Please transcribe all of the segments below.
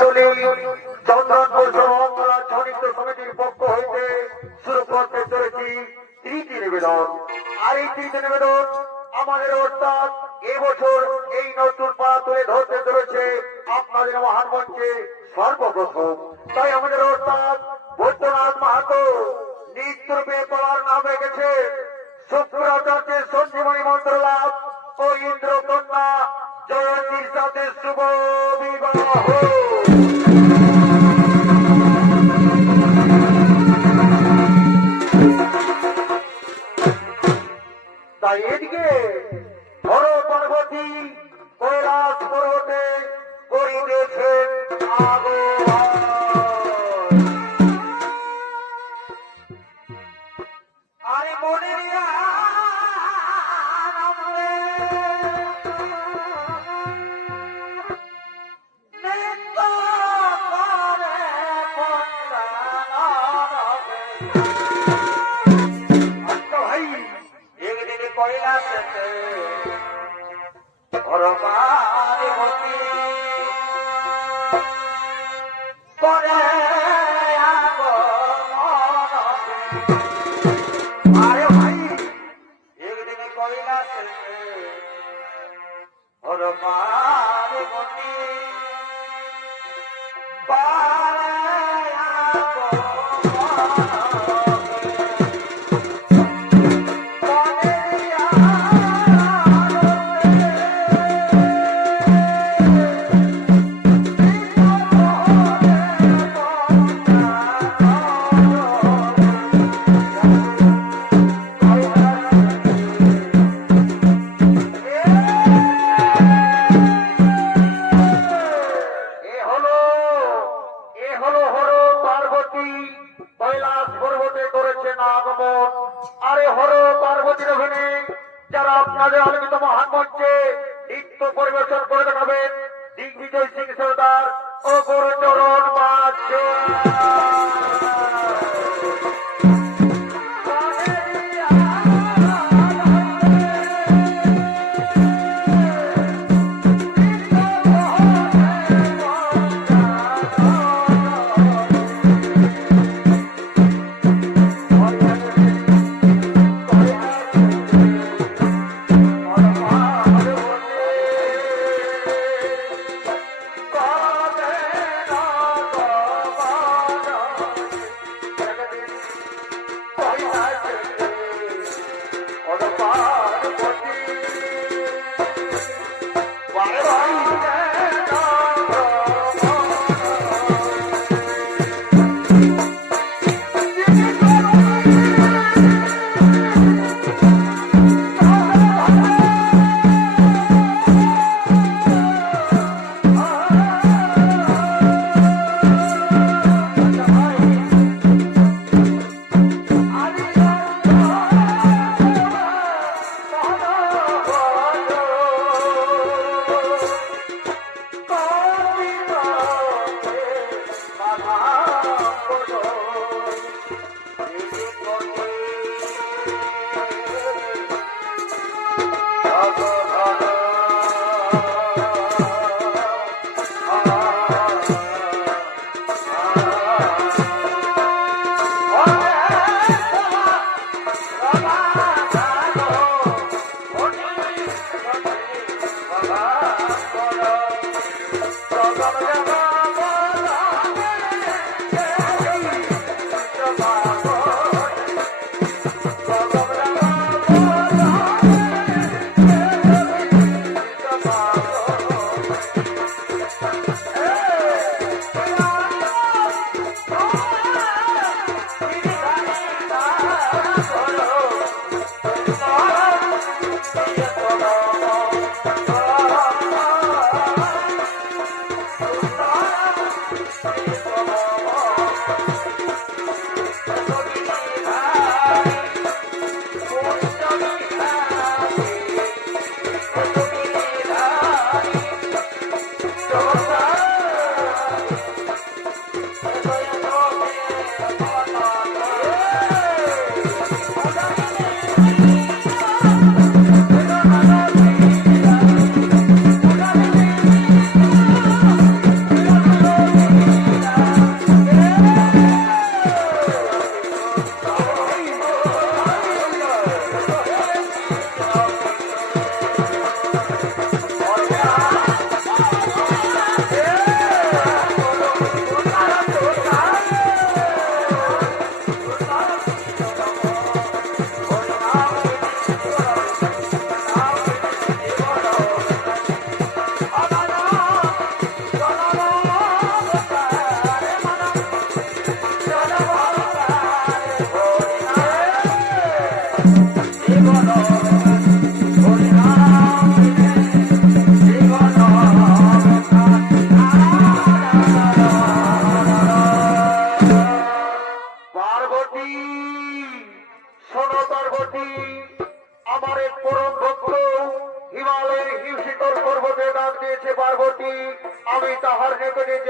মন্ডলী চন্দনপুর সহকলা ছনিত্য সমিতির পক্ষ হইতে শুরু করতে চলেছি তৃতীয় নিবেদন। আর এই তৃতীয় নিবেদন আমাদের অর্থাৎ এবছর এই নতুন পাড়া তুলে ধরতে চলেছে আপনাদের মহান মঞ্চে সর্বপ্রথম। তাই আমাদের অর্থাৎ বৈদ্যনাথ মাহাতো নিত্যরূপে পাড়ার নাম রেখেছে শুক্রাচার্যের সঞ্জীবনী মন্ত্র লাভ ও ইন্দ্রকন্যা জয়ন্তীর সাথে শুভ বিবাহ। তাই এদিকে ধর পার্বতী কৈলাস পর্বতে করিতেছেন আগমন। আরে মনে কৈলাস পর্বতে করেছেন আগমন। আরে হর পার্বতীর অভিনে যারা আপনাদের আলোকিত মহান মঞ্চে নৃত্য পরিবেশন করে দেখাবেন দিগ্বিজয় সিং সর্দার ও গুরুচরণ বাচ্চ।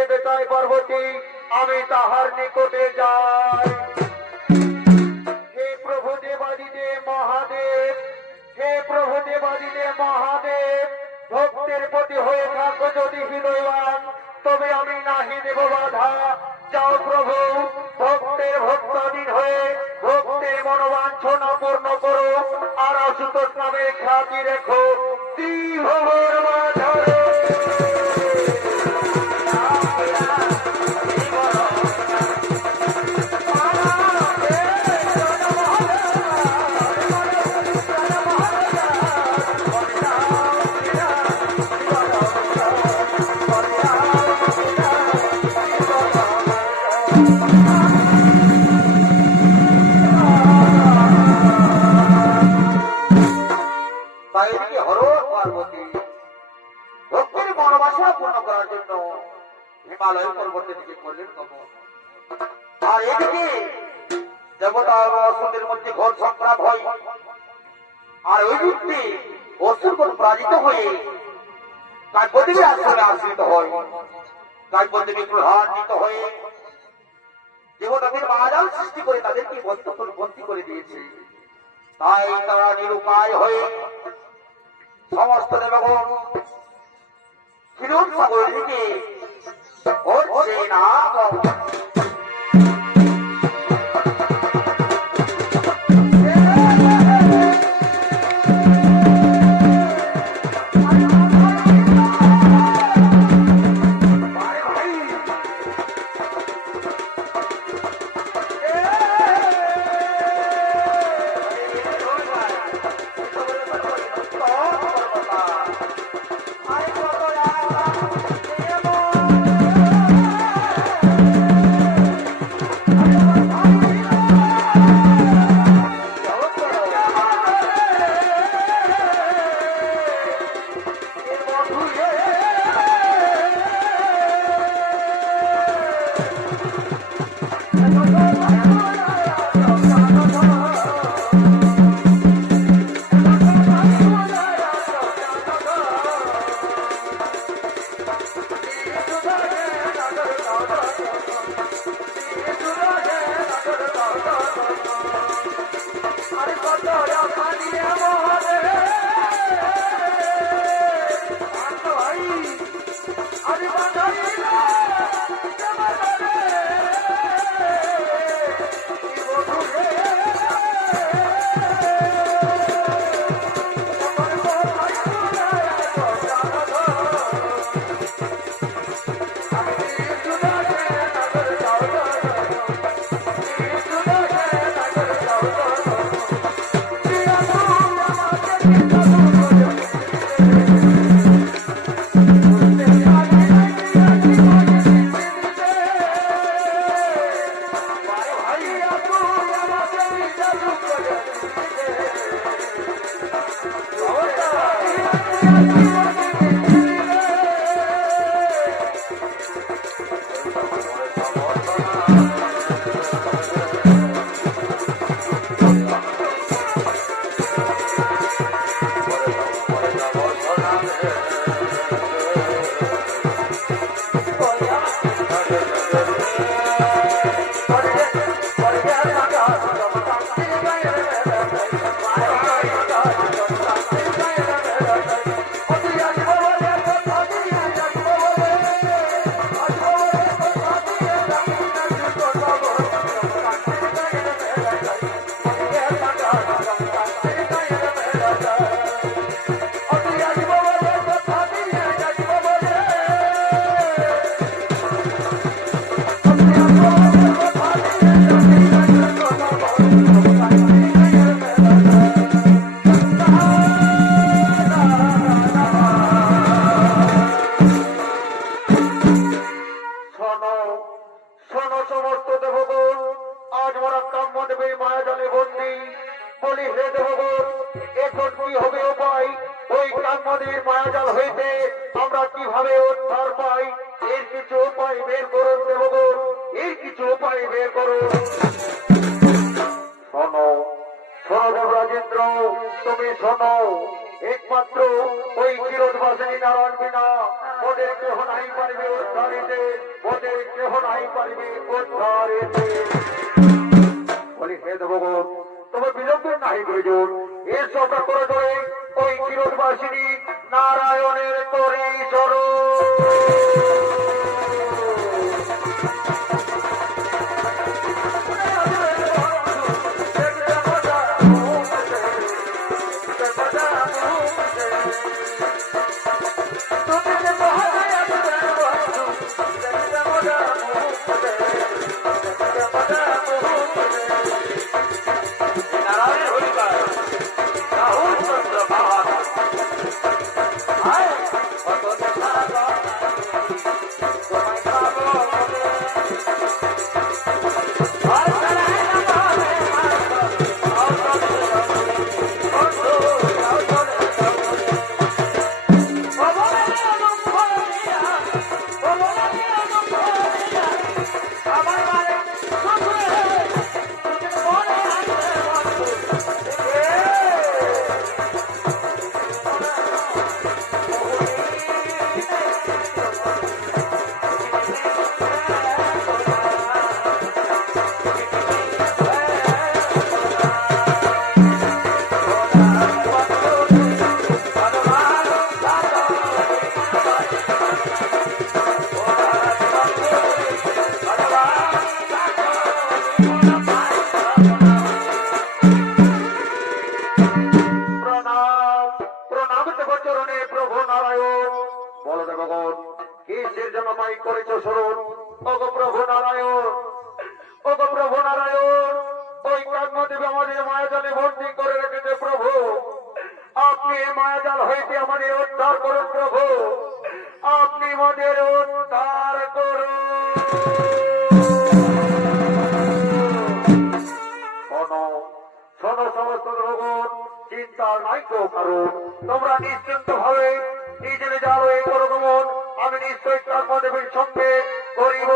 যেতে চাই পার্বতী, আমি তাহার নিকটে যাই। হে প্রভু দেবাদিদে মহাদেব, হে প্রভু দেবাদিদে মহাদেব, ভক্তের প্রতি হয়ে থাকো যদি হৃদয়বান, তবে আমি নাহি দেব বাধা। যাও প্রভু, ভক্তের ভক্তাধীন হয়ে ভক্তের মনোবাঞ্ছনা পূর্ণ করো, আর আশুতোষ নামের খ্যাতি রেখো ত্রিভুবন মাঝারে। ভক্তির মনোবাসনা পূর্ণ করার জন্য হিমালয় পর্বতের দিকে করলেন গমন। আর এদিকে দেবতা ও অসুরদের মধ্যে ঘোর সংগ্রাম হয়। আর ওই ব্যক্তি অসুরগণ পরাজিত হয়ে কাব্যদেবীর আশ্রমে আশ্রিত হয়। কাব্যদেবী ক্রোধান্বিত হয়ে দেবতাদের মায়াজাল সৃষ্টি করে তাদেরকে বন্দী করে দিয়েছে। তাই তারা নিরুপায় হয়ে সমস্ত দেবগণ ক্ষীর সাগরের দিকে ঘটছে না। একমাত্র ওই চিরোদ্ভাসিনী নারায়ণ বিনা ওদের কেহ নাই পারবে উদ্ধারিতে। ওদের কেহ নাই পারিবে উদ্ধারে। বলি হে দেবগণ, তোমার বিলম্বের নাহি প্রয়োজন, এসো আমরা করে ধরে ওই কিরণবাসিনী নারায়ণের তরি চিন্তার নাই তো কারণ তোমরা নিশ্চিন্ত ভাবে নিজের যাও এই করগমন আমি নিশ্চয়ই কর্মদেবীর সঙ্গে করিব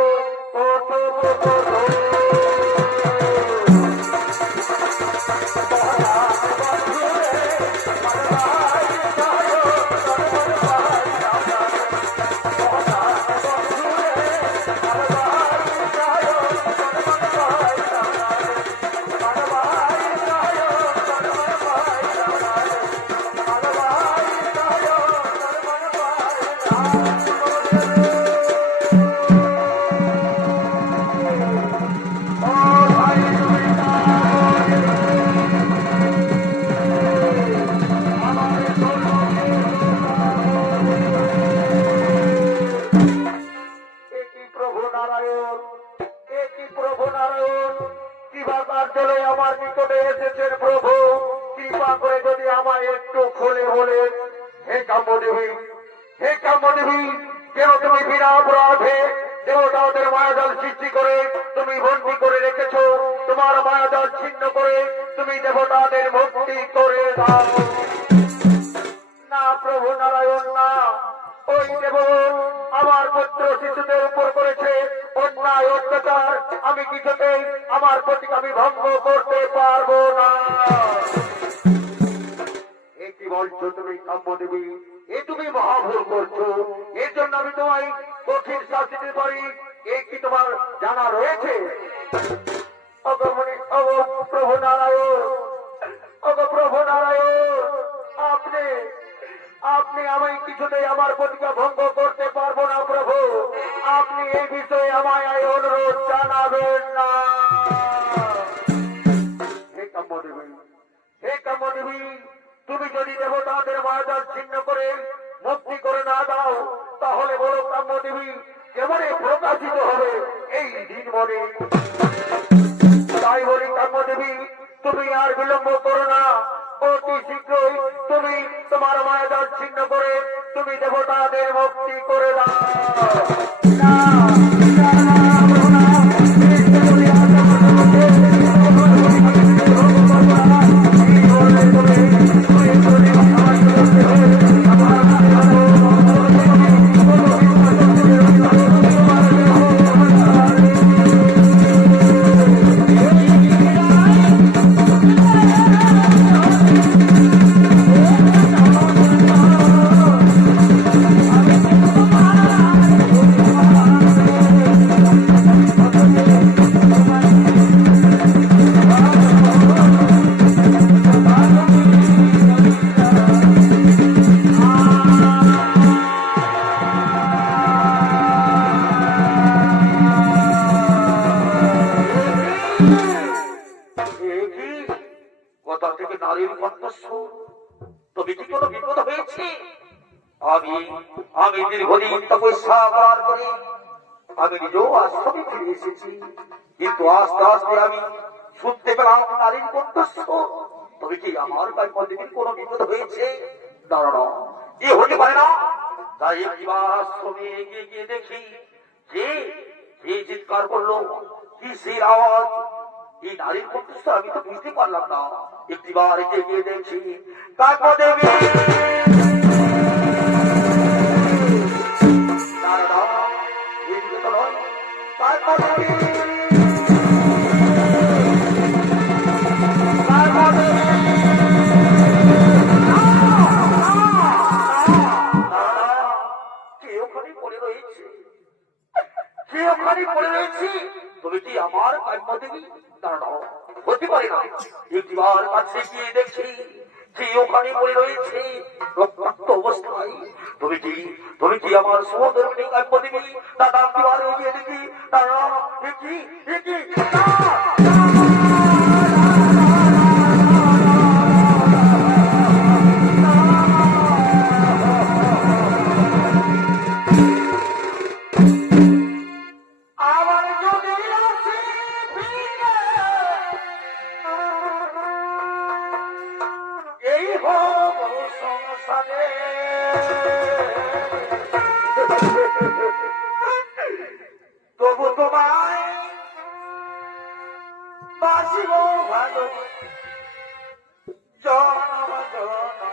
আমার নিকটে এসেছেন প্রভু, কৃপা করে যদি আমায় একটু খুলে বলেন। হে কাম্যদেবী, হে কাম্যদেবী, কেন তুমি বিনা অপরাধে দেবতাদের মায়াজাল সৃষ্টি করে তুমি বন্দী করে রেখেছো? তোমার মায়াজাল ছিন্ন করে তুমি দেবতাদের মুক্তি করে দাও। না প্রভু নারায়ণ, না, ওই দেব আমার পুত্র শিশুদের উপর করেছে অন্যায় অত্যাচার, আমি কিছুতেই আমার প্রতি আমি ভঙ্গ করতে পারবো না। এ কি বলছো তুমি কাম্যদেবী? এ তুমি মহাভুল করছো, এর জন্য আমি তোমায় কঠিন শাস্তি দিতে পারি, এ কি তোমার জানা রয়েছে? প্রভু নারায়ণ, প্রভু নারায়ণ, আপনি আমায় কিছুতেই আমার প্রতিজ্ঞা ভঙ্গ করতে পারবো না প্রভু, আপনি এই বিষয়ে আমায় অনুরোধ জানাবেন না। হে কাম্যদেবী, হে কাম্যদেবী, তুমি যদি দেবতাদের মায়াজাল ছিন্ন করে মুক্তি করে না দাও, তাহলে বলো কাম্যদেবী কেমনে প্রকাশিত হবে এই দিন বলে? তাই বলি কাম্যদেবী, তুমি আর বিলম্ব করো না, অতি শীঘ্রই তুমি তোমার মায়াজাল ছিন্ন করে তুমি দেবতাদের মুক্তি করে দাও। কণ্ঠস্বর, তবে কি কোনো বিপদ হয়েছে? আমি আমি দীর্ঘদিন তপস্যা করার পরে আমি নিজেও আশ্রমে ফিরে এসেছি, কিন্তু আস্তে আস্তে আমি শুনতে পেলাম নারীর কণ্ঠস্বর। তবে কি আমার কাছে কোনো বিপদ হয়েছে? দাঁড়ানো এ হতে পারে না। তাই একবার আশ্রমে এগিয়ে গিয়ে দেখি যে কে চিৎকার করলো, কিসের আওয়াজ, এই নারীর কণ্ঠস্বর আমি তো বুঝতে পারলাম না। একটিবার এগিয়ে গিয়ে দেখছি কাকদেবী। তবে কি আমার কাকদেবী? দাঁড়াও, হতে পারে না। একটিবার কাছে গিয়ে দেখছি যে ওখানে পড়ে রয়েছে রক্তাক্ত অবস্থায়। তুমি কি আমার সহধর্মিণী কাকদেবী? দাদা একটিবার এগিয়ে দেখি। দাঁড়া, কি তবু তোমায় বাসিব ভালো জনম জনম।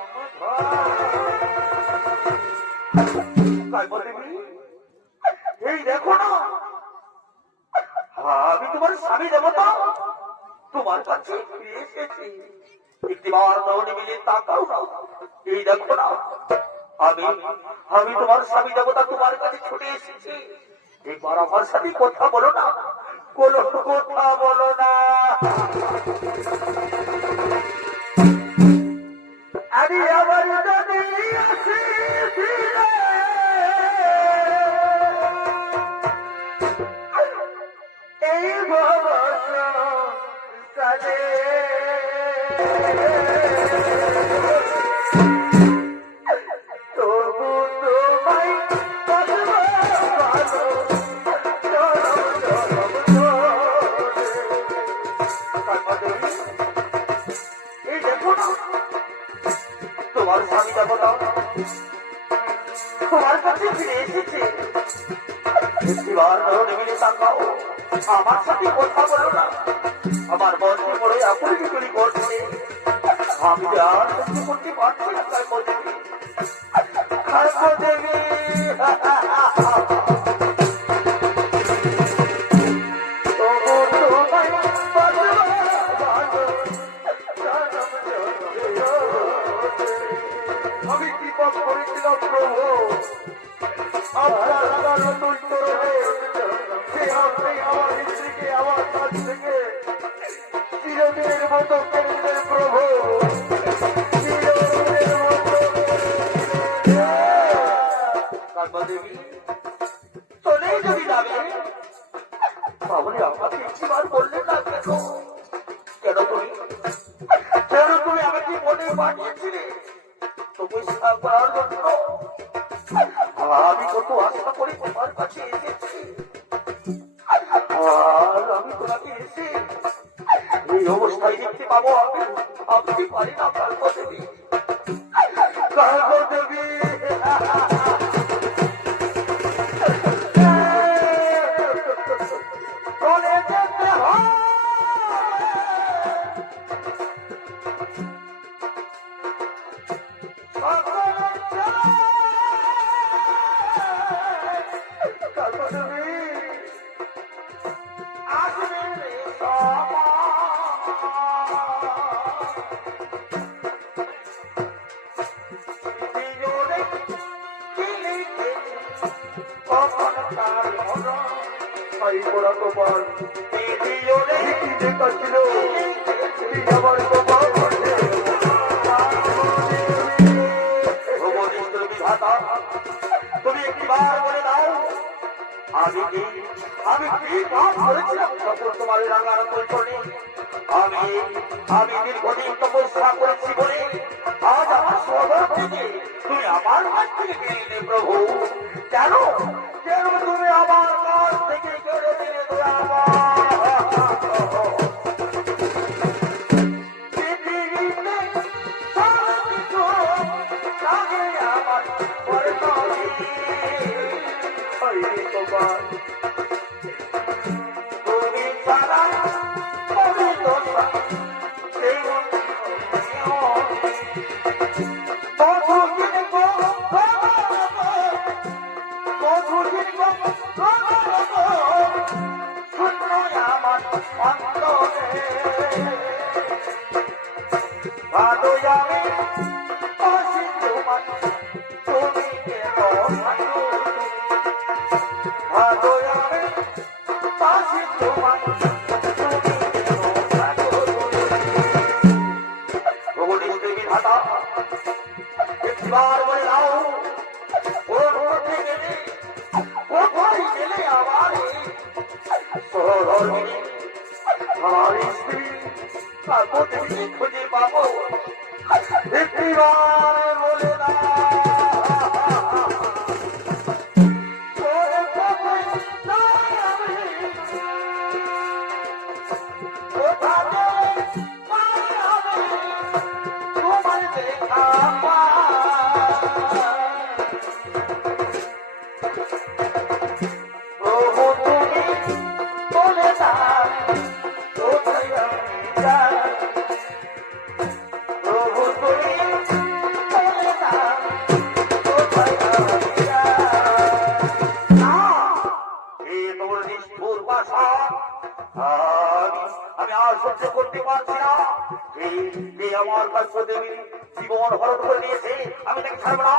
এই দেখো না, আমি তোমার স্বামী দেবতা তোমার কাছে ফিরে এসেছি। একটিবার দৌড়ে মিলে তাকাও না, এই দেখো না, আমি তোমার স্বামী দেবতা তোমার কাছে ছুটে এসেছি। একবার আমার সাথে কথা বলো না, কথা বলো না। আমি আমার এই ভবসাদে তোমার কাছে ফিরে এসেছে। আমার সাথে কথা বলো না, আমার বন্ধু করে আপনি বিক্রি করছে। আমি আর সহ্য করতে পারছি না কাকদেবী। আমি কি পাপ করেছিলাম প্রভু? আপনার নতুন করবে আপনি আমার স্ত্রীকে আমার কাছ থেকে চিরদিনের মতো কেন্দ্রের প্রভু। চলেই যদি যাবে তাহলে আমাকে একটিবার বললেন না কেন? কেন তুমি আমাকে মনে পাঠিয়েছিলে তপস্যা করার জন্য? আমি কত আশা করে তোমার কাছে এসেছি, আর আমি তোমাকে এসে এই অবস্থায় দেখতে পাবো? আমি ভাবতে পারি না কাকদেবী। চলে যেতে হয়। তুমি একটিবার বলে দাও, আমি কি পাপ করেছিলাম? তোমার রাঙার আমি আমি দীর্ঘদিন তপস্যা করেছি বলে আজ আমার সদর থেকে তুমি আমার হাত থেকে কেড়ে নিলে প্রভু। কেন কেন তুমি আমার কাছ থেকে কেড়ে নিলে পৃথিবীতে সবকিছু লাগে আমার পরে তোমার তুমি ছাড়া কবি তো আমার অন্তরে ভালো যাবে তুমি ভালো যাবে পাশে তোমার দেবী ভাতা একবার বলে দাও ওর মধ্যে গেলে কোথায় গেলে আমার সহধর্মিনী আমার স্ত্রী তারপর তুমি খুঁজে পাবো একটিবার বলে দাও আমি আর সহ্য করতে পারছি না। আমার কাছে দেবী জীবন হরণ করে নিয়েছে, আমি তাকে ছাড়বো না।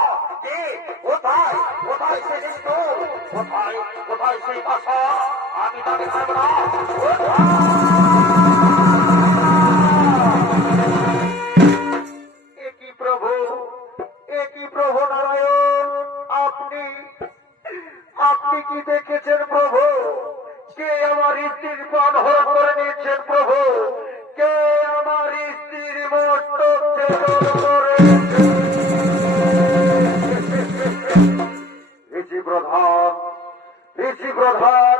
কোথায় কোথায় সে নিষ্ঠুর, কোথায় কোথায় সেই বাসা, আমি তাকে ছাড়বো না। একই প্রভু, একই প্রভু নারায়ণ, আপনি আপনি কি দেখেছেন প্রভু? কে আমার স্ত্রীর প্রাণ হরণ করে নিয়েছেন প্রভু? কে আমার স্ত্রীর মস্তক ছেদন করেছে? ঋষি প্রধান, ঋষি প্রধান,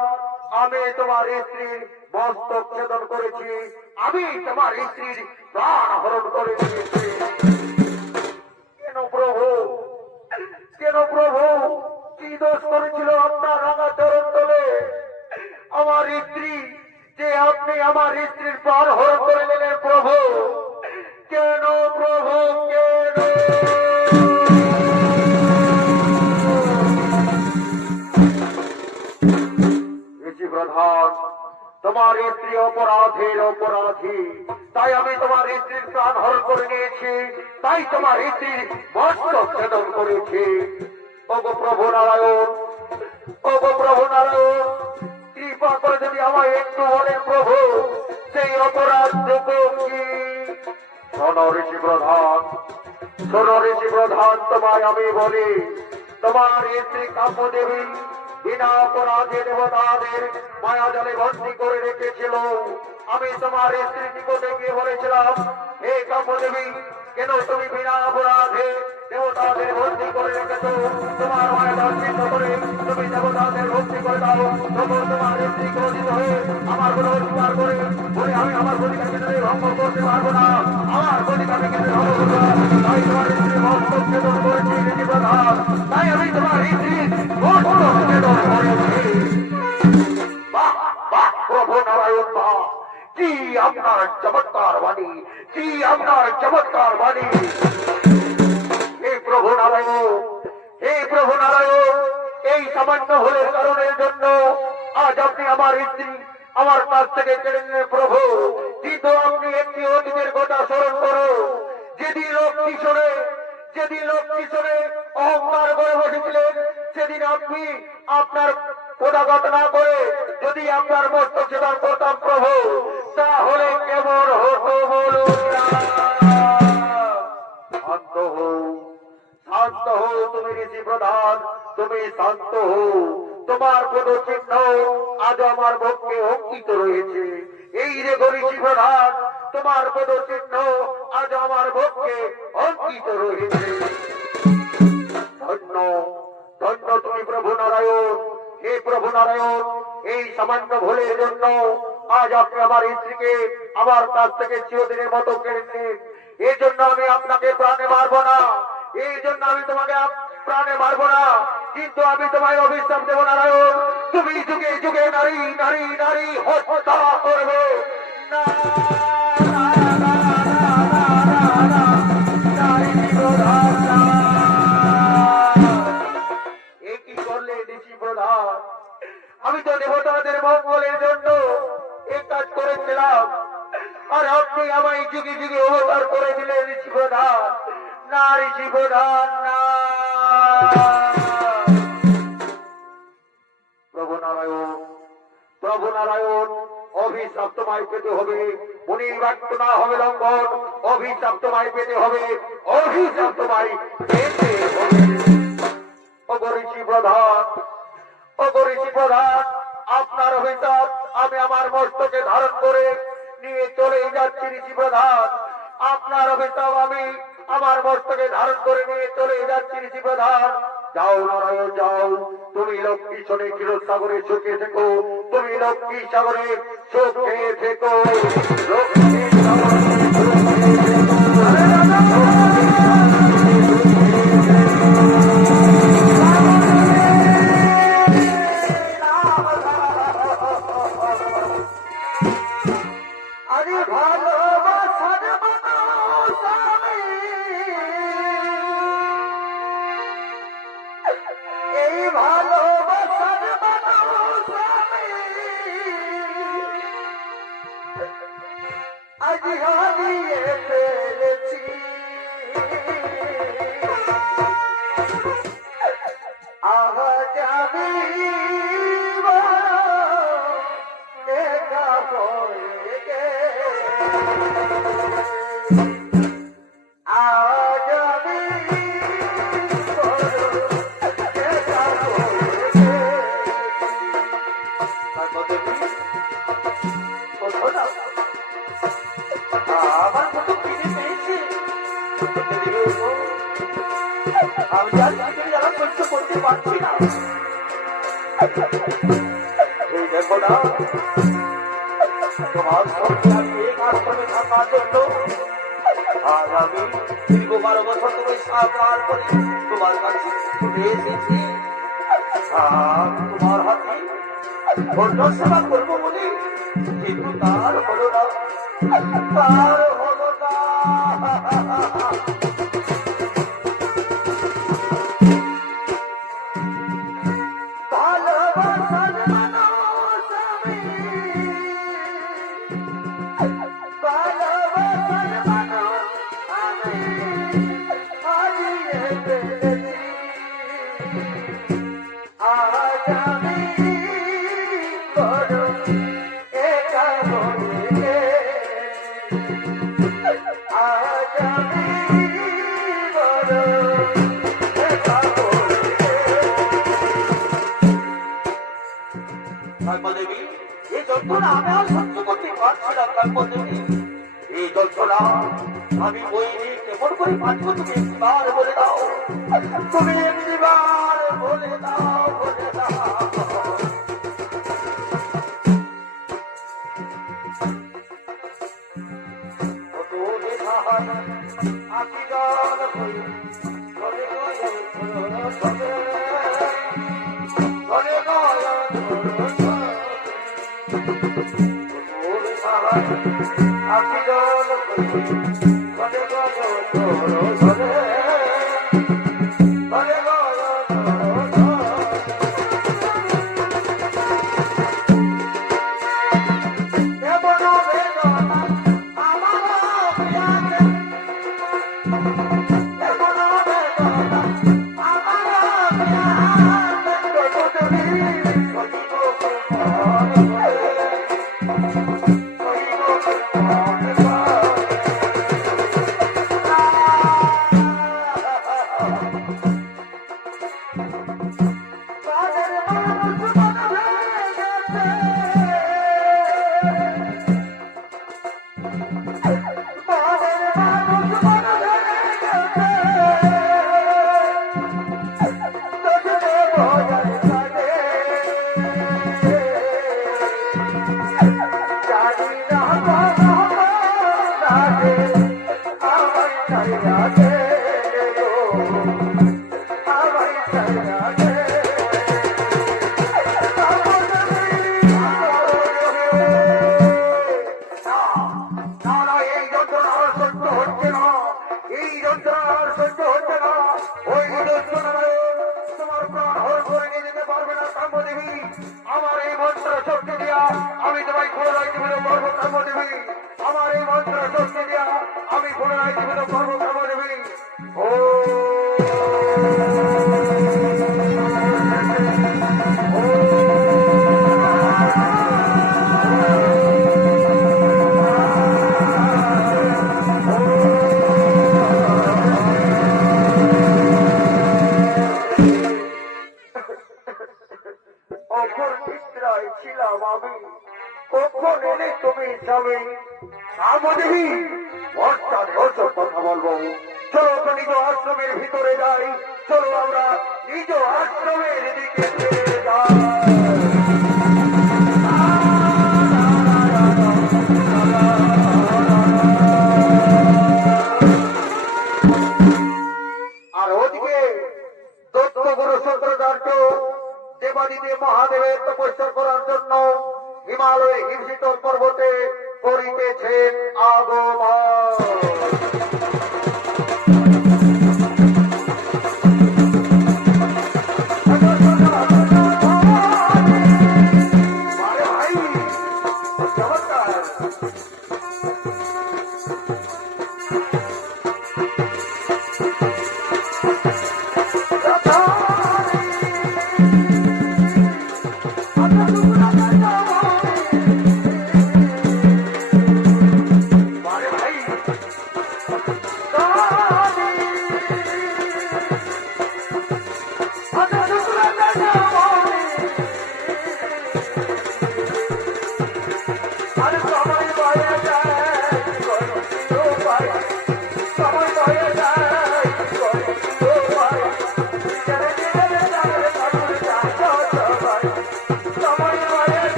আমি তোমার স্ত্রীর মস্তক ছেদন করেছি, আমি তোমার স্ত্রীর প্রাণ হরণ করে নিয়েছি। কেন প্রভু, কেন প্রভু? কি দোষ করেছিল আপনার রাঙা চরণ তলে আমার স্ত্রী, যে আপনি আমার স্ত্রীর প্রাণ হরণ করে নিলেন প্রভু? কেন প্রভু, কেন? ঋষি প্রধান, তোমার স্ত্রী অপরাধের অপরাধী, তাই আমি তোমার স্ত্রীর প্রাণ হরণ করে নিয়েছি, তাই তোমার স্ত্রীর মস্তক ছেদন করেছি। ওগো প্রভু নারায়ণ, ওগো প্রভু নারায়ণ, কৃপা করে যদি আমায় একটু বলেন প্রভু, সেই অপরাধ দেখো কি? শোনো ঋষি প্রধান, শোনো ঋষি প্রধান, তোমায় আমি বলি, তোমার স্ত্রী কাব্যদেবী বিনা অপরাধে দেবতাদের মায়া জালে ভর্তি করে রেখেছিল। আমি তোমার স্ত্রী নিকটে গিয়ে বলেছিলাম, হে কাব্যদেবী, কেন তুমি বিনা অপরাধে দেবতাদের ভর্তি করে রেখেছ? তোমার মায়া জাল ছিন্ন করে তুমি দেবতাদের ভর্তি করে দাও। তখন তোমার স্ত্রী ক্রোধিত হয়ে আমার কোনো অধিকার করে বলে, আমি আমার অধিকার কেন্দ্রে ভঙ্গ করতে পারবো না, আমার অধিকারকে কেন্দ্রে ভঙ্গ করবো, তাই তোমার স্ত্রী মস্তক ছেদন করেছি ঋষি প্রধান, তাই আমি তোমার স্ত্রী মস্তক ছেদন করেছি। বাহ বাহ প্রভু নারায়ণ, বাহ, কি আপনার চমৎকার বাণী, কি আপনার চমৎকার বাণী। হে প্রভু নারায়ণ, হে প্রভু নারায়ণ, এই সামান্য ভুলের কারণের জন্য আজ আপনি আমার স্ত্রী আমার কাছ থেকে কেড়ে নিলেন প্রভু। কিন্তু আপনি একটি অতীতের কথা স্মরণ করো, যেদিন লোক কিশোরে অহংকার করে বসেছিলেন, সেদিন আপনি আপনার পদাঘাত না করে যদি আপনার মস্তক ছেদন করতাম প্রভু, তাহলে কেমন হতো বলুন না? শান্ত হও, শান্ত হও তুমি ঋষি প্রধান, তুমি শান্ত হও। তোমার কোন চিহ্ন আজ আমার পক্ষে অঙ্কিত রয়েছে। এই যে গরিষি প্রধান, তোমার পদচিহ্ন আজ আমার পক্ষে অঙ্কিত রয়েছে। ধন্য ধন্য তুমি প্রভু নারায়ণ। হে প্রভু নারায়ণ, এই সামান্য ভুলের জন্য আজ আপনি আমার স্ত্রীকে আমার কাছ থেকে চিরদিনের মতো কেড়ে নিন। এই জন্য আমি আপনাকে প্রাণে মারবো না, এই জন্য আমি তোমাকে প্রাণে মারবো না, কিন্তু আমি তোমায় অভিশাপ দেব নারায়ণ। তুমি যুগে যুগে নারী নারী নারী হত্যা করবে। না আমি তো দেবতাদের মঙ্গলের জন্য এই কাজ করেছিলাম, আর আপনি আমায় যুগে যুগে অবতার করে দিলেন ঋষি প্রধান। না ঋষি প্রধান না। প্রভু নারায়ণ, প্রভু নারায়ণ, অভিশাপ তোমায় পেতে হবে। মুনির বাক্য না হবে লঙ্ঘন, অভিশাপ তোমায় পেতে হবে, অভিশাপ তোমায় পেতে হবে। ঋষি প্রধান, ঋষি প্রধান, আপনার অভিশাপ আমি আমার মস্তকে ধারণ করে নিয়ে চলে যাচ্ছি। ঋষি প্রধান, আপনার অভিশাপ আমি আমার মস্তকে ধারণ করে নিয়ে চলে যাচ্ছি। ঋষি প্রধান, যাও নারায়ণ যাও, তুমি লক্ষ্মী শোনে ক্ষীরসাগরে সুখে থেকো, তুমি লক্ষ্মী সাগরে সুখে থেকো, লক্ষ্মী সাগরে সুখে থেকো। আমি আর যারা সহ্য করতে পারছি না। এই দেখো না, তোমার সঙ্গে আমি এক আশ্রমে থাকার জন্য আজ আমি দীর্ঘ 12 বছর তোমায় সাবধান করে তোমার কাছে ছুটে এসেছি। তোমার হাতে ধৈর্য সেবা করবো বলে, কিন্তু তার হলো না, তার হলো না। এই যন্ত্রণা আমি আর সহ্য করতে পারছি না। কালপদেবী, এই যন্ত্রণা আমি বইনি কেমন করে বাঁচবো? তুমি একবার বলে দাও, তুমি একবার বলে দাও, বলে দাও। আমি জল হই চলে গয় চলে আমি জল চলে চলে আমি তোমায় পুনরায় জীবিত করবো কর্ম দেবী। আমার এই মন্ত্র শক্তি দিয়া আমি পুনরায় জীবিত করবো কর্ম দেবী। ও ছিলাম আমি, কখন এলে তুমি যাবে দেবী? অর্থাৎ ওসব কথা বলবো। চলো তো নিজ আশ্রমের ভিতরে যাই, চলো আমরা নিজ আশ্রমের দিকে যাই। আর ওদিকে দত্তগুরু শুক্রাচার্য দেবাদিদেব মহাদেবের তপস্যা করার জন্য হিমালয়ে হিমশীতল পর্বতে করিতেছেন আগমন।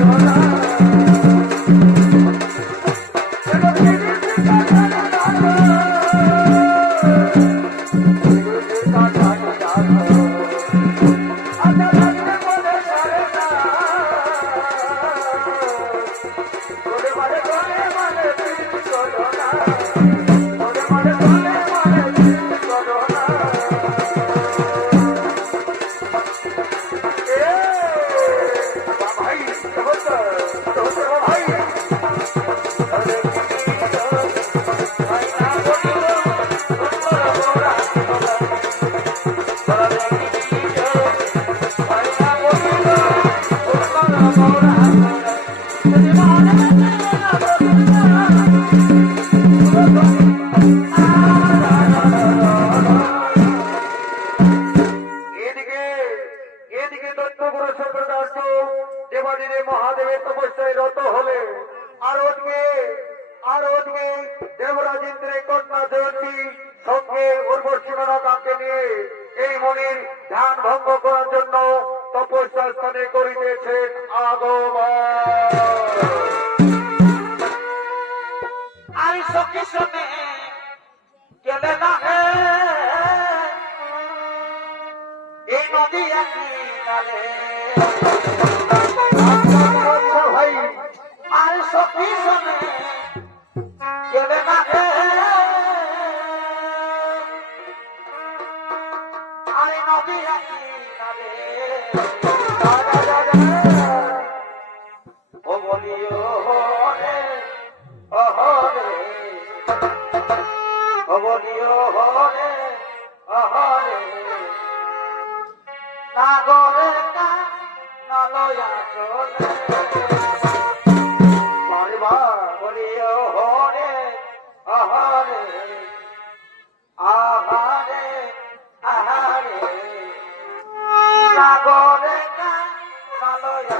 Hola. তপস্যায় রত হলে আর ওদিকে দেবরাজেন্দ্রের কন্যা জয়ন্তী সঙ্গে উর্বশী মেনকাকে নিয়ে এই মনির ধ্যান ভঙ্গ করার জন্য তপস্যা স্থানে করিতেছেন আগমন। আমি সখী শুনে গেলে না এই নদী কিনারে ভাই আর সখী শুনে গেলে না আর নদী কিনারে ও বলিও রে অহরে ও বলিও রে অহরে নাগরে কা নলয়া চলে বলিও রে অহরে আহারে আহারে নাগরে কা নলয়া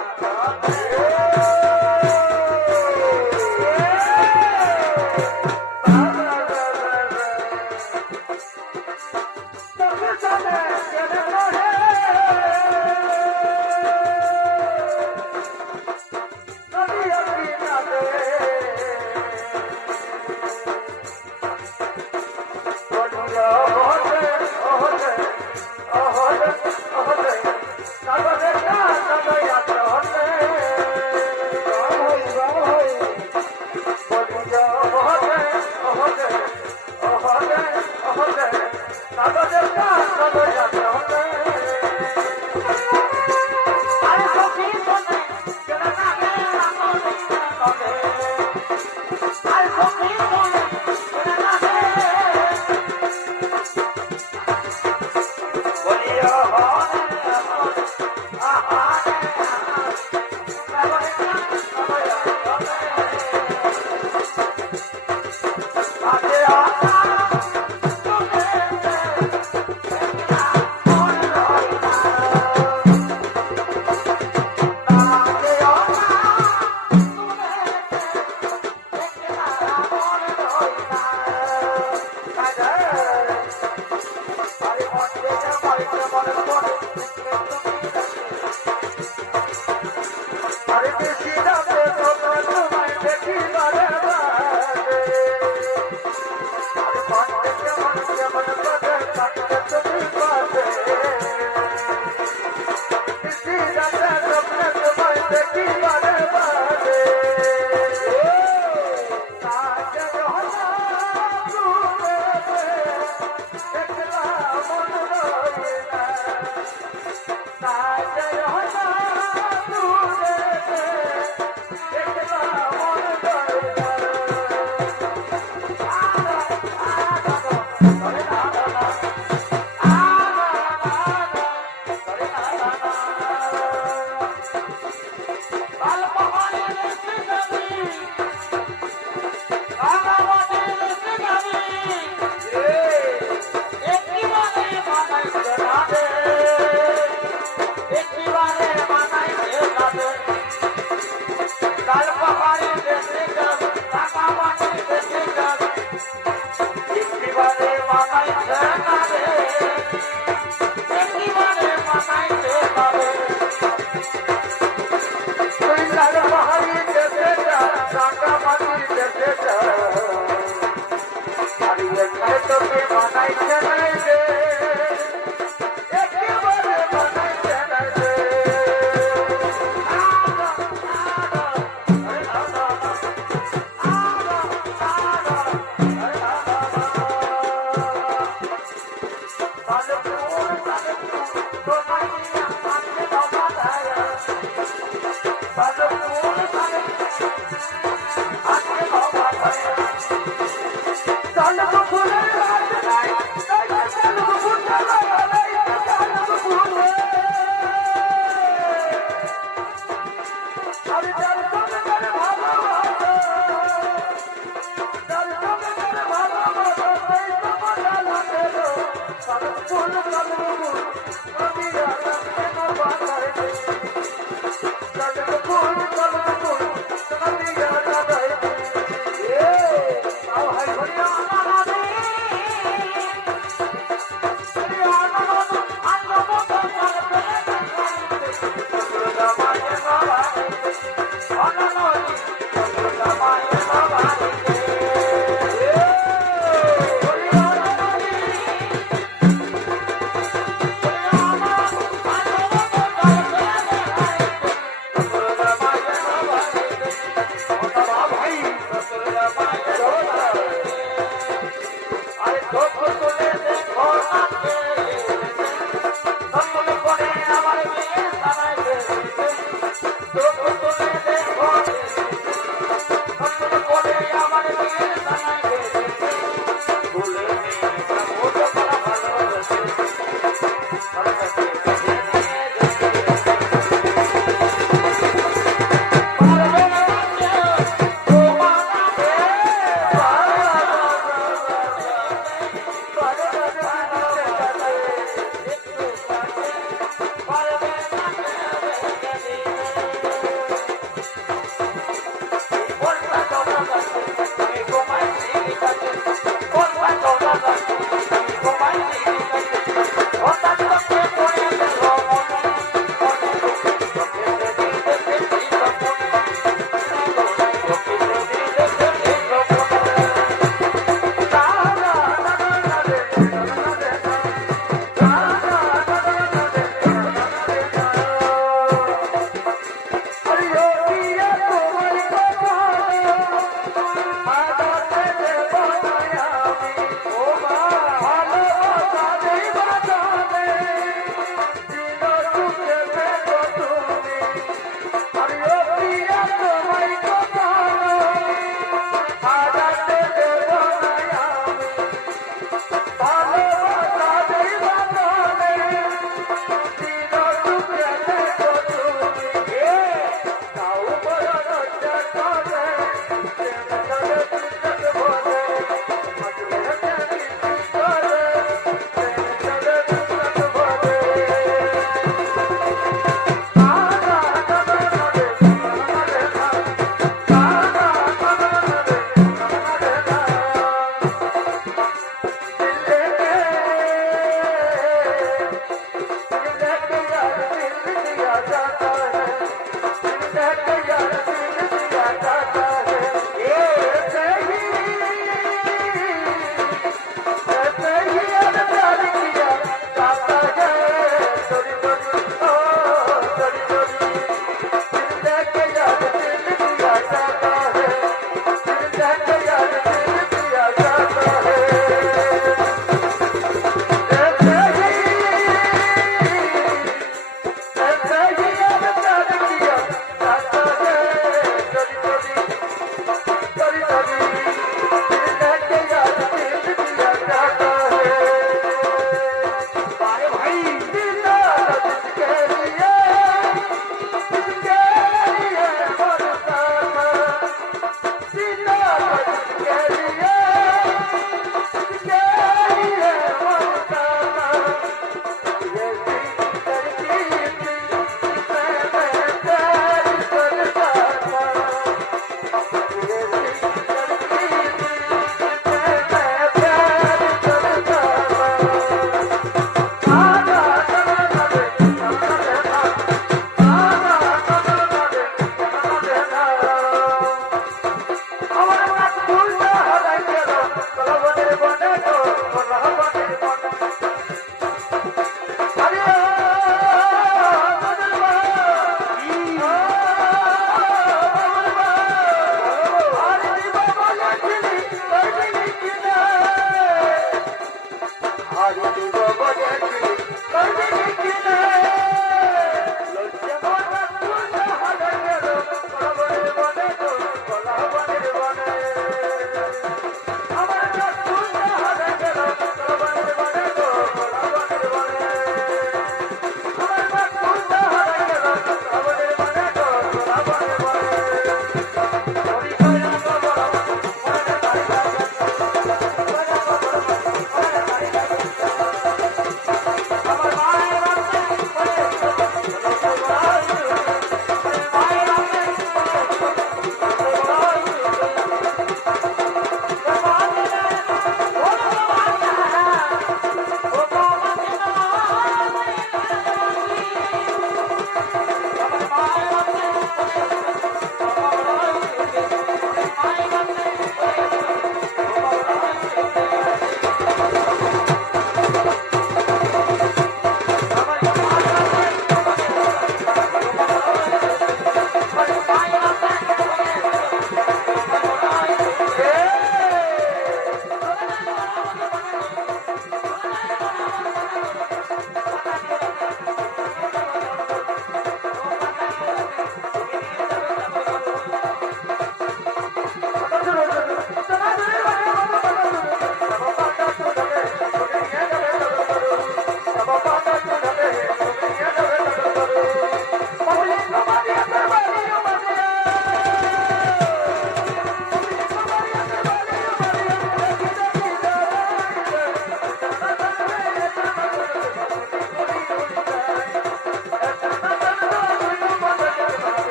Thank you.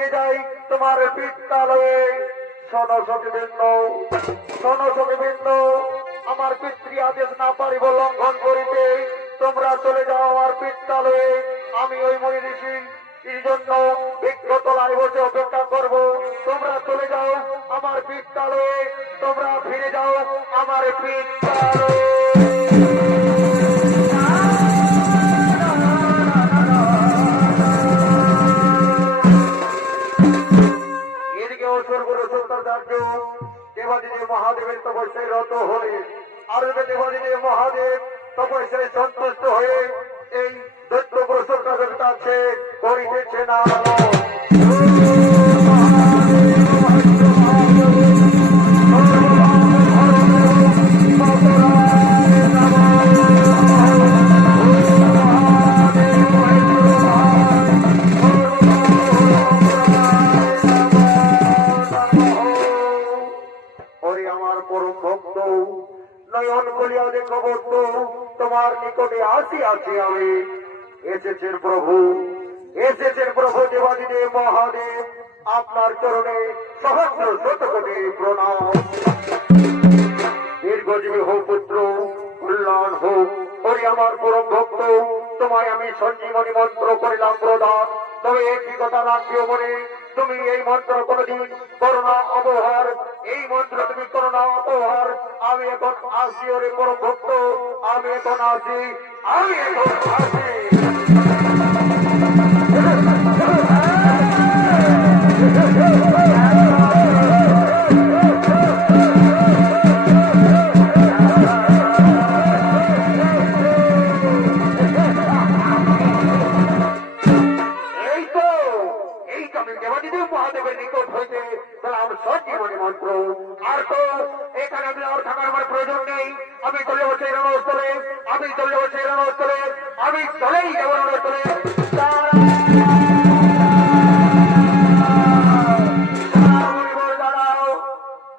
নিয়ে যাই তোমার বিদ্যালয়ে। শোনো সখীবৃন্দ, শোনো সখীবৃন্দ, আমার পিতৃ আদেশ না পারিব লঙ্ঘন করিতে। তোমরা চলে যাও আমার বিদ্যালয়ে। আমি ওই মনি ঋষি এই জন্য বৃক্ষতলায় বসে অপেক্ষা করব। তোমরা চলে যাও আমার বিদ্যালয়ে, তোমরা ফিরে যাও আমার বিদ্যালয়ে। এদিকে অসুরগুরু সত্যাচার্য দেবাদিদেব মহাদেবের তপস্যায় রত হয়ে, আর দেবাদিদেব মহাদেব তপস্যায় সন্তুষ্ট হয়ে এই দৈত্যগুরু সত্যাচার্যের কাছে করিতেছে না। নয়ন কলিয়া দেখো বন্ধু, তোমার নিকটে আসি আমি। এসেছেন প্রভু, এসেছেন প্রভু দেবাদিদেব মহাদেব, আপনার চরণে সহস্র শতকোটি প্রণাম। দীর্ঘজীবী হোক পুত্র, কল্যাণ হোক। ওরে আমার পরম ভক্ত, তোমায় আমি সঞ্জীবনী মন্ত্র করিলাম প্রদান। তবে একটি কথা রাখিও মনে, তুমি এই মন্ত্র কোনদিন করোনা অপহার, এই মন্ত্র তুমি করোনা অপহার। আমি এখন আসি ওরে পরম ভক্ত, আমি এখন আসি, আমি এখন আসি। দেবাদিদেব মহাদেবের নিকট হইতে পেলাম সঞ্জীবনী মন্ত্র। আর তো এখানে আমি আর থাকার আমার প্রয়োজন নেই। আমি চলে বসে রণস্থলে, আমি চলে বসে রণস্থলে, আমি চলেই যাব রণস্থলে।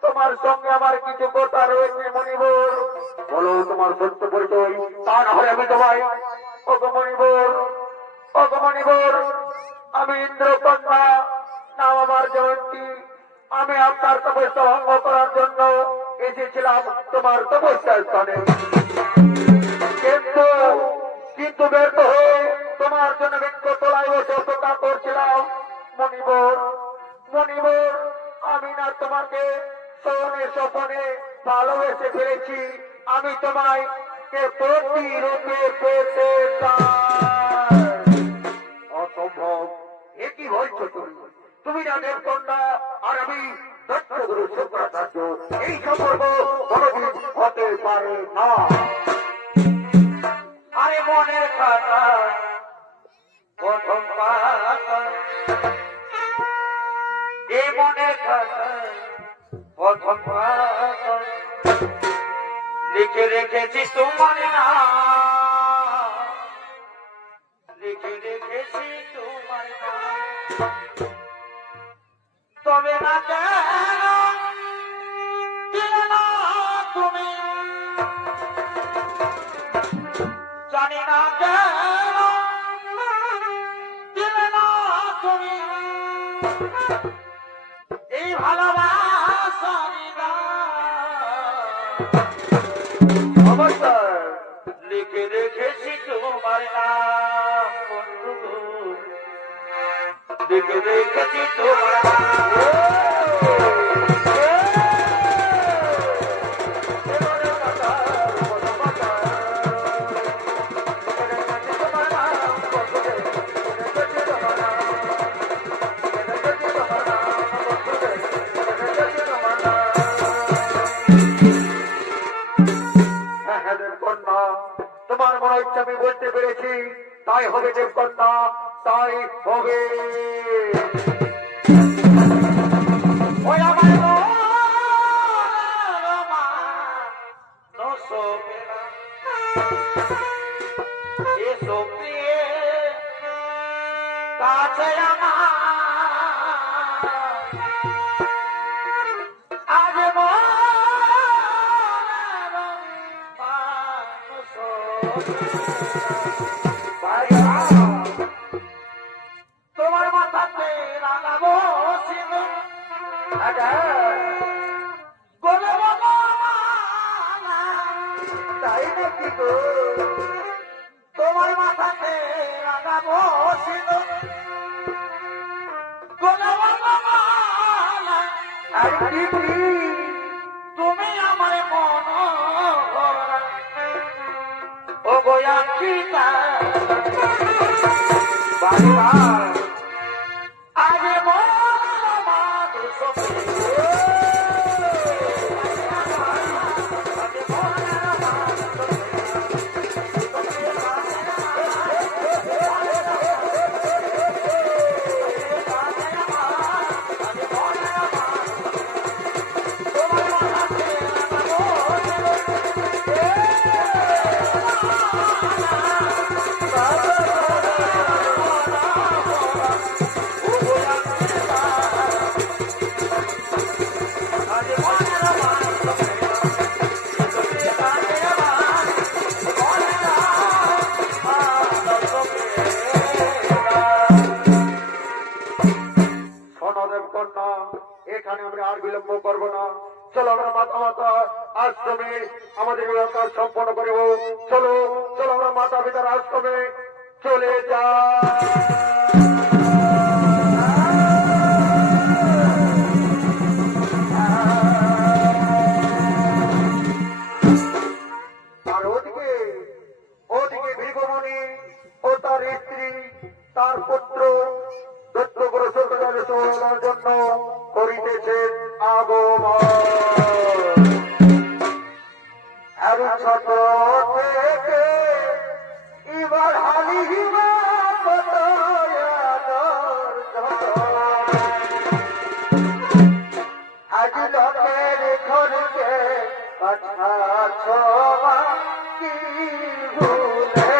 তোমার সঙ্গে আমার কিছু কথা রয়েছে মণিবর। বলো তোমার সত্য পরিচয়, তা না হয় আমি তোমায়। ওগো মণিবর, ওগো মণিবর, আমি ইন্দ্রকন্যা, নাম আমার জয়ন্তী। আমি আপনার তপস্যা ভঙ্গ করার জন্য এসেছিলাম তোমার তপস্যা স্থানে, কিন্তু কিন্তু ব্যর্থ হয়ে তোমার জন্য বৃক্ষতলায় বসে অপেক্ষা করছিলাম। মণিবর, মণিবর, আমি না তোমাকে স্বপ্নে স্বপ্নে ভালোবেসে ফেলেছি। আমি তোমায় প্রতিরূপে পেতে চাই। অসম্ভব, এ কি বলছো তুমি? তুমি না দেবকন্যা, আর আমি দৈত্যগুরু শুক্রাচার্য। এই সম্পর্ক কোনদিন হতে পারে না। আরে মনের খাতা প্রথম পাতা, এ মনের খাতা প্রথম পাতা, লিখে রেখেছি তোমার নাম, লিখে রেখেছি তোমার নাম। তবে না কেন দিলে না তুমি, জানি না কেন দিলে না তুমি এই ভালোবাসা। অবশ্যই লিখে রেখেছি তোমার নাম বন্ধু, লিখে রেখেছি তোমার তোমার মনে হচ্ছে আমি বলতে পেরেছি, তাই হবে দেবকন্যা, তাই হবে। ওই আমার কাছে আজ তোমার আচ্ছা গোলে বাবা তাই নাকি গো? তোমার মাথাতে লাগাবো সিঁদুর গোলে বাবা আর কি কি? তুমি আমার মন ও গোয়া চিতা বারবার আজ মন মানুষ সনদেব কন্যা, এখানে আমরা আর বিলম্ব করবো না। চলো আমরা মাতা মাতা আশ্রমে আমাদের বিবাহ কাজ সম্পন্ন করিব। চলো চলো আমরা মাতা পিতার আশ্রমে চলে আর ওদিকে ওদিকে ভৃগমণি ও তার স্ত্রী তার পুত্র দত্তগ্রসনের জন্য করিতেছেন আগমন। আর ছোট থেকে এবার হালিমা কত আদর ধন। আজ লোকের ঘরকে কথা ছোঁয়া কি ভুলে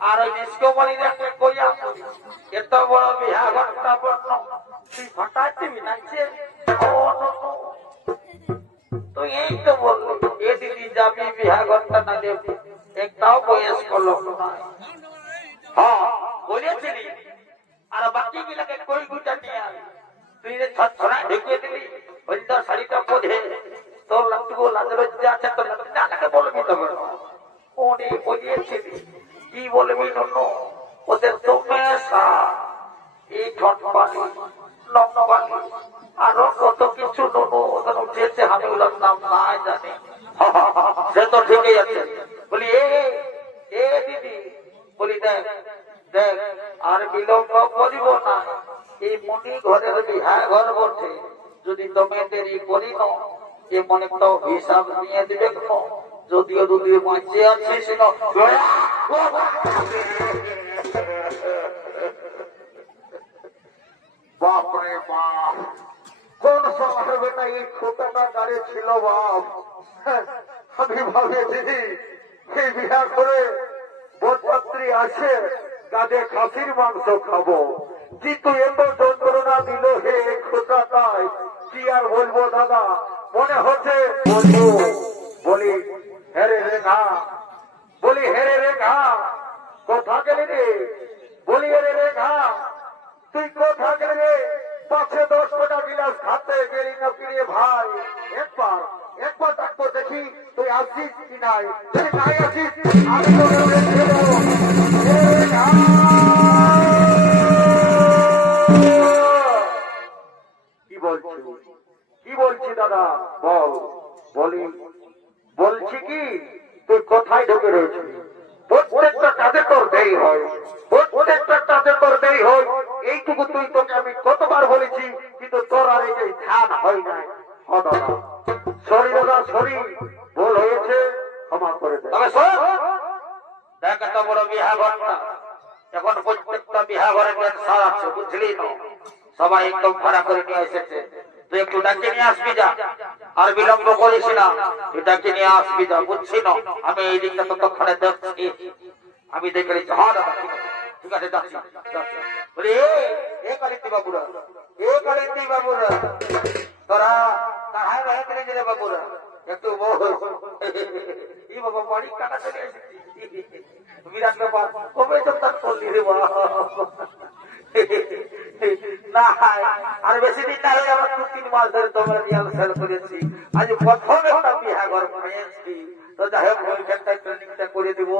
আর ওই ডিসকভারি দেখলে কইয়া এত বড় বিহাঘরটা বর্ণ তুই হঠাৎ দিবি নাচছে তুই এই তো বললি এ দিদি যাবি বিহাঘরটা না দেবি একটাও বয়স্ক লোক নয়। হ্যাঁ বলেছিলি আর বাকি গুলাকে কই গুটা নিয়ে তুই যে ছছড়া ঢুকিয়ে দিলি অন্য শাড়িটা পরে তোর লাগতো লাজ লজ্জা আছে তোর লাজকে বলবি তবে ওনে বলিয়েছিলি কি বলবি নন্য ওদের তোমেশা এই ঠটপালি লম্বালি আরো কত কিছু ননো ওদের উঠেছে আমি ওগুলোর নাম নাই জানি সে তো ঠিকই আছে বলি এ দিদি বলি দেখ দেখ আর বিলম্ব করিব না এই মনি ঘরের বিহা ঘর বটে যদি তুমি দেরি করি ন এ মনে তো হিসাব নিয়ে দিবে কেন যদিও যদি বাঁচে আছিস না বাপরে বাপ কোন সময় না এই ছোটটা গাড়ি ছিল বাপ আমি ভাবেছি এই বিয়া করে বরযাত্রী আসে কাজে খাসির মাংস খাবো কিন্তু এত যন্ত্রণা দিল হে খোঁচাটায় কি আর বলবো দাদা মনে হচ্ছে বলবো বলি হেরে রে ঘা বলি হেরে রে ঘা কোথা গেলি রে বলি হেরে রে ঘা তুই কোথা গেলি রে 5-10 টাকা গিলাস খাতে গেলি না কিরে ভাই একবার ডাকতো দেখি তুই আসিস কি নাই যদি নাই আসিস আমি তোকে রেখে দেবো কি বলছি দাদা বল বলি বলছি কি তুই কোথায় ঢুকে রয়েছিস প্রত্যেকটা কাজে তোর দেরি হয় প্রত্যেকটা কাজে তোর দেরি হয় এইটুকু তুই তোকে আমি কতবার বলেছি কিন্তু তোর আর এই যে ধ্যান হয় নাই দাদা সরি দাদা সরি ভুল হয়েছে ক্ষমা করে দে তবে শোন দেখ এত বড় বিহা ঘর না এখন প্রত্যেকটা বিহা ঘরে ক্যান্সার আছে বুঝলি না সবাই একদম ভাড়া করে নিয়ে এসেছে তুই একটু ডাকে নিয়ে আসবি যা আর বিলম্ব করিস না তুই ডাকে নিয়ে আসবি যা বুঝছি না আমি এই দিকটা ততক্ষণে দেখছি আমি দেখে নিচ্ছি হ্যাঁ দাদা ঠিক আছে যাচ্ছি বলি এ কালিন্দি বাবুরা তোরা কাহায় রহে গেলে যে বাবুরা একটু এই বাবা বাড়ি কাটা চলে এসেছি বিরাট ব্যাপার কবে তো তার করলি রে বাবা না আর বেশি দিন না হলে আমরা 2-3 মাস ধরে তোমরা রিহার্সাল করেছি আজ প্রথম একটা বিহা ঘর পেয়েছি তো যাই হোক ওইখানটা ট্রেনিংটা করে দিব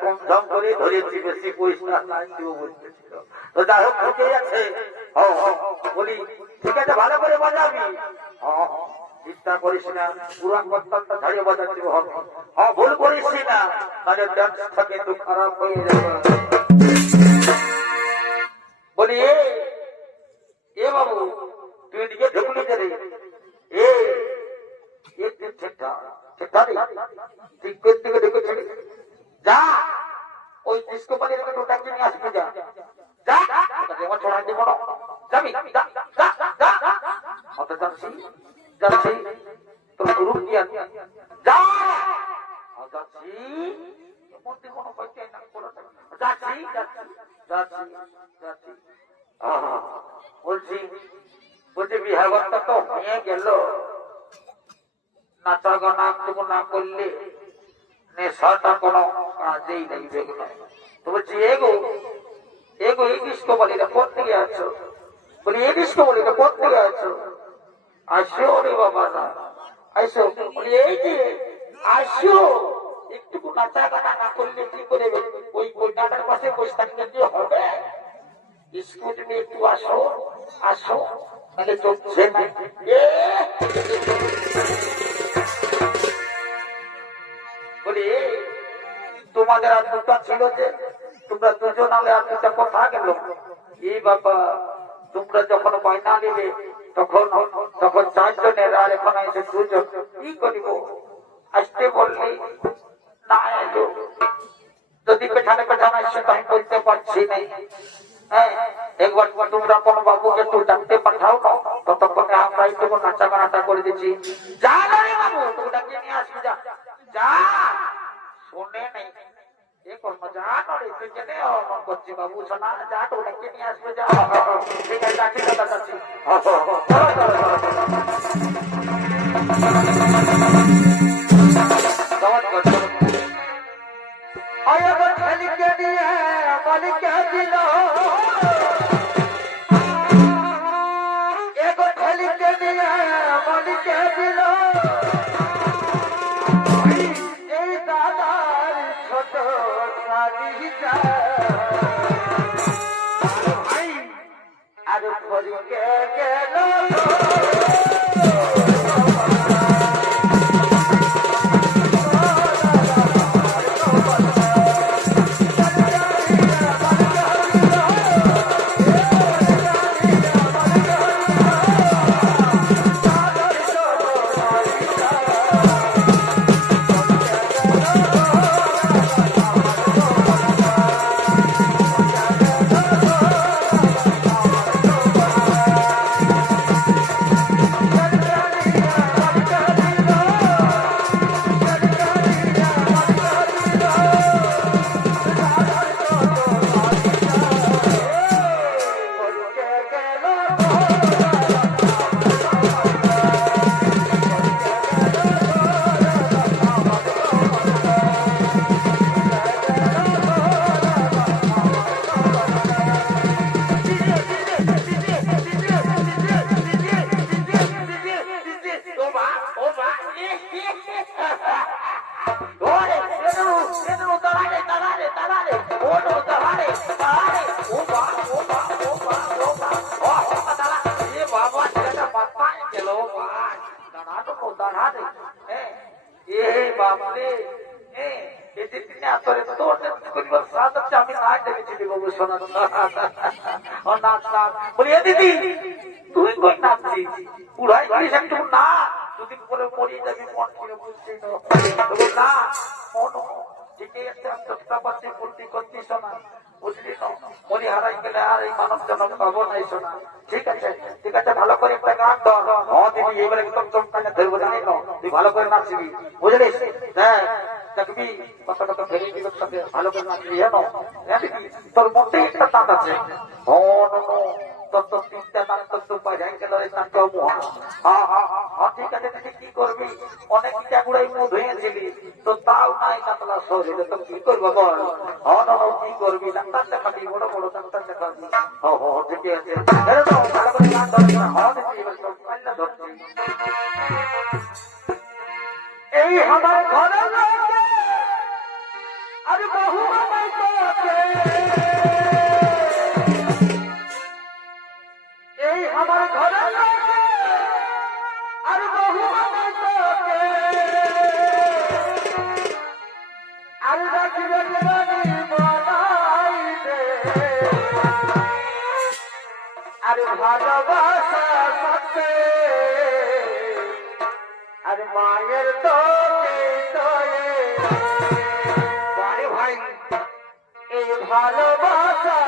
কম দাম করে ধরেছি বেশি পয়সা নাই দিব বলতেছিল তো যাই হোক ঠিকই আছে বলি ঠিক আছে ভালো করে বাজাবি চিন্তা করিস না পুরা কর্তালটা ঝাড়িয়ে বাজাচ্ছি ভুল করিস না তাহলে ডান্সটা কিন্তু খারাপ হয়ে যাবে বলি এ বাবু তুই এদিকে ঢুকলি যে রে ঠিক করতে ঢুকেছিলি যা ওই ডিস্কো পানির একটু ডাকি নিয়ে আসবি যা যা আমার ছড়া দিব না যাবি যাচ্ছি তোর গ্রুপ দিয়ে যা যাচ্ছি মধ্যে কোনো পয়সা না যাচ্ছি বলছি বিহারটা তো হয়ে গেল নাচা গানা একটু না করলে নেশাটা কোনো কাজেই লাগবে তো বলছি এগো এই ডিস্কো বলিটা কোন দিকে আছো বলি এই ডিস্কো বলিটা কোন দিকে আছো আসো রে বাবা না আসো বলি এই যে আসো একটু নাচা গানা না করলে কি করে ওই ডাটার পাশে বসে থাকলে কি হবে স্কুল নিয়ে একটু আসো তাহলে চলছে বলি তোমাদের আর দুটা ছিল যে তোমরা দুজন আলে আর দুটা কথা গেল এই বাবা তোমরা যখন বায়না নিবে তখন 4 জনের আর এখন এসে 2 জন কি করিব আসতে বললি না এলো যদি পেছানে আসছে তো আমি বলতে পারছি না একবার তোমরা কোন বাবুকে একটু ডাকতে পাঠাও না ততক্ষণে আমরা একটু নাচা গানাটা করে দিচ্ছি যা রে বাবু তোকে ডাকিয়ে নিয়ে আসবি যা শোনে নেই এ কর্ম যা নড়ে তুই জেনে মন করছি বাবু শোনা যা তো ডাকিয়ে নিয়ে আসবে যা ঠিক আছে যাচ্ছি দাদা যাচ্ছি আয় খেলিকে নিয়ে মালিকে দিল এগো ঠেলিকে নিয়ে মনিকে দিল এই দাদার ছোট সাদিটা আর ফরিকে গেল দিদি তুই কই নাচছিস পুরাই করিস একটু না দুদিন পরে মরিয়ে যাবি মন করে বুঝছি না ঠিকই আছে চেষ্টা করছি ফুর্তি করছিস না বুঝলি না মরি হারাই গেলে আর এই মানব জনক পাবো না শোনা ঠিক আছে ভালো করে একটা গান ধর দিদি এবারে একদম চমকানে ধরবো জানি না তুই ভালো করে নাচবি বুঝলিস হ্যাঁ দেখবি কত কত ফেরি দিবস সাথে ভালো করে নাচবি তোর মধ্যে একটা তাঁত আছে ঠিক আছে কি করবি অনেক চাকুড়াই মুখ হয়েছিলি তো তাও নাই কাতলা শরীরে তো কি করবো বল কি করবি ডাক্তার দেখাবি বড় বড় ডাক্তার দেখাবি ঠিক আছে ভালো করে গান ধরবি না ধরছি এই আমার ঘরে আর বহু এই আমার ঘরে আর বহু আর আর ভালোবাসা সাথে আর মায়ের তো ভাই এই ভালোবাসা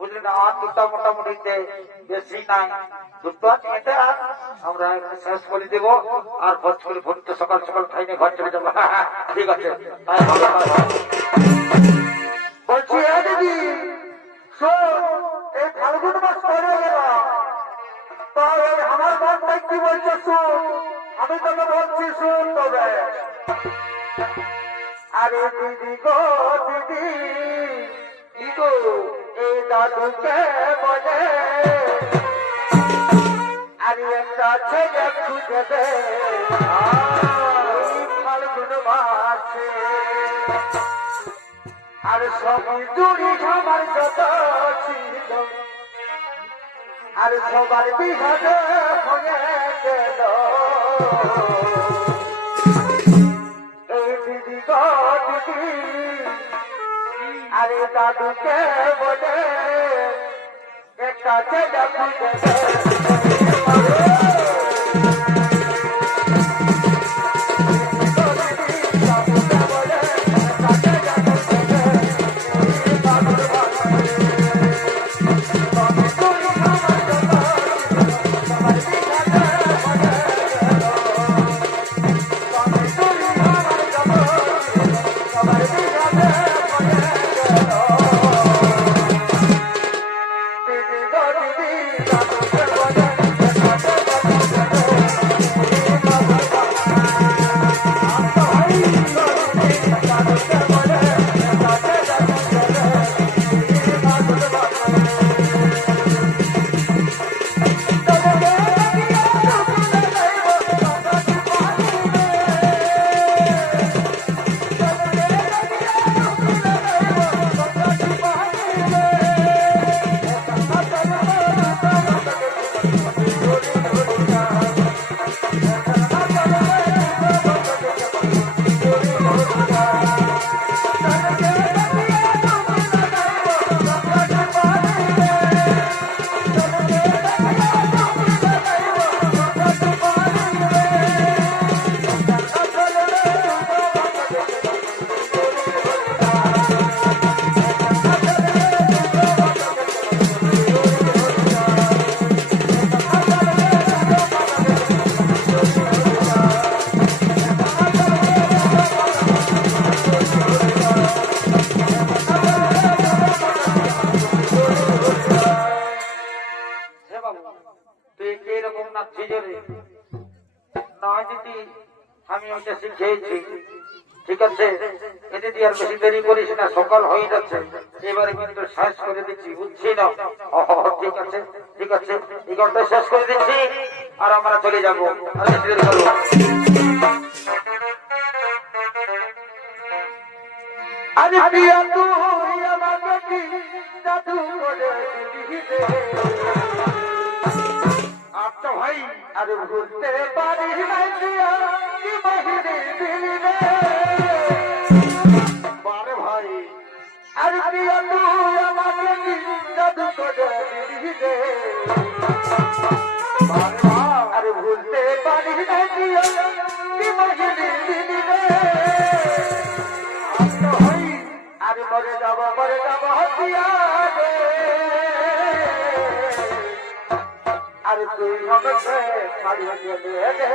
বুঝলি না আর দুটা মোটামুটি বেশি নাই দুটো আমরা শেষ করে দেব আর ভোজ করে ভোরতে সকাল সকাল খাইনে ঘর চলে যাবো ঠিক আছে বলছি দিদি এই ফাল্গুন মাস পরে গেল তো আমার মনটা কি বলছে শুন আমি তোকে বলছি শুন তবে আরে দিদি গো দিদি কি গো এই দাদুকে বলে আরে একটা ছেলে খুঁজে দে এই ফাল্গুন মাসে আর সবই জুড়ি আমার যত ছিল আর সবার বিহারে হয়ে গেল এই দিদি গো দিদি আরে দাদুকে বলে একটা ছেলে খুঁজে দে তুই কিরকম নাচছিস রে? নয় দিদি আমি ওইটা শিখেছি, ঠিক আছে? এতে তুই আর বেশি দেরি করিস না, সকাল হয়ে যাচ্ছে। এবারে কিন্তু শেষ করে দিচ্ছি, বুঝছি না? ঠিক আছে ঠিক আছে, এই ঘন্টা শেষ করে দিচ্ছি আর আমরা চলে যাবো। আর বেশি দেরি করবো না। আরে প্রিয়া তুই আমাকে কি জাদু করে দিলি রে আচ্ছা ভাই, আরে ভুলতে পারি নাই প্রিয়া কি বাহিরে দিলি রে বারে ভাই, আরে প্রিয়া তুই আমাকে কি জাদু করে দিলি রে বারে ভাই, আরে ভুলতে পারি নাই প্রিয়া কি বাহিরে দিলি রে আচ্ছা ভাই, আরে মরে যাব হতিয়া রে আরে তুই আমাকে ছাড়িয়ে গেলে রে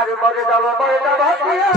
আরে মরে যাব হতিয়া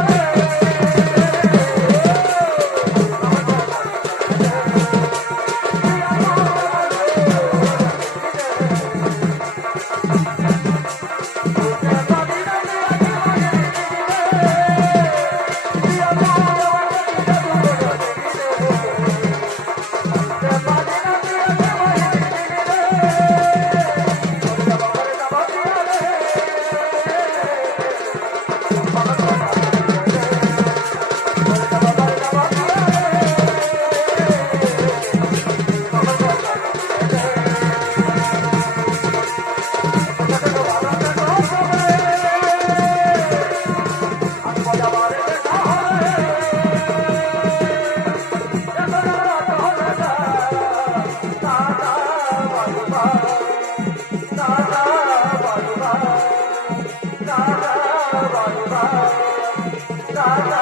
Da da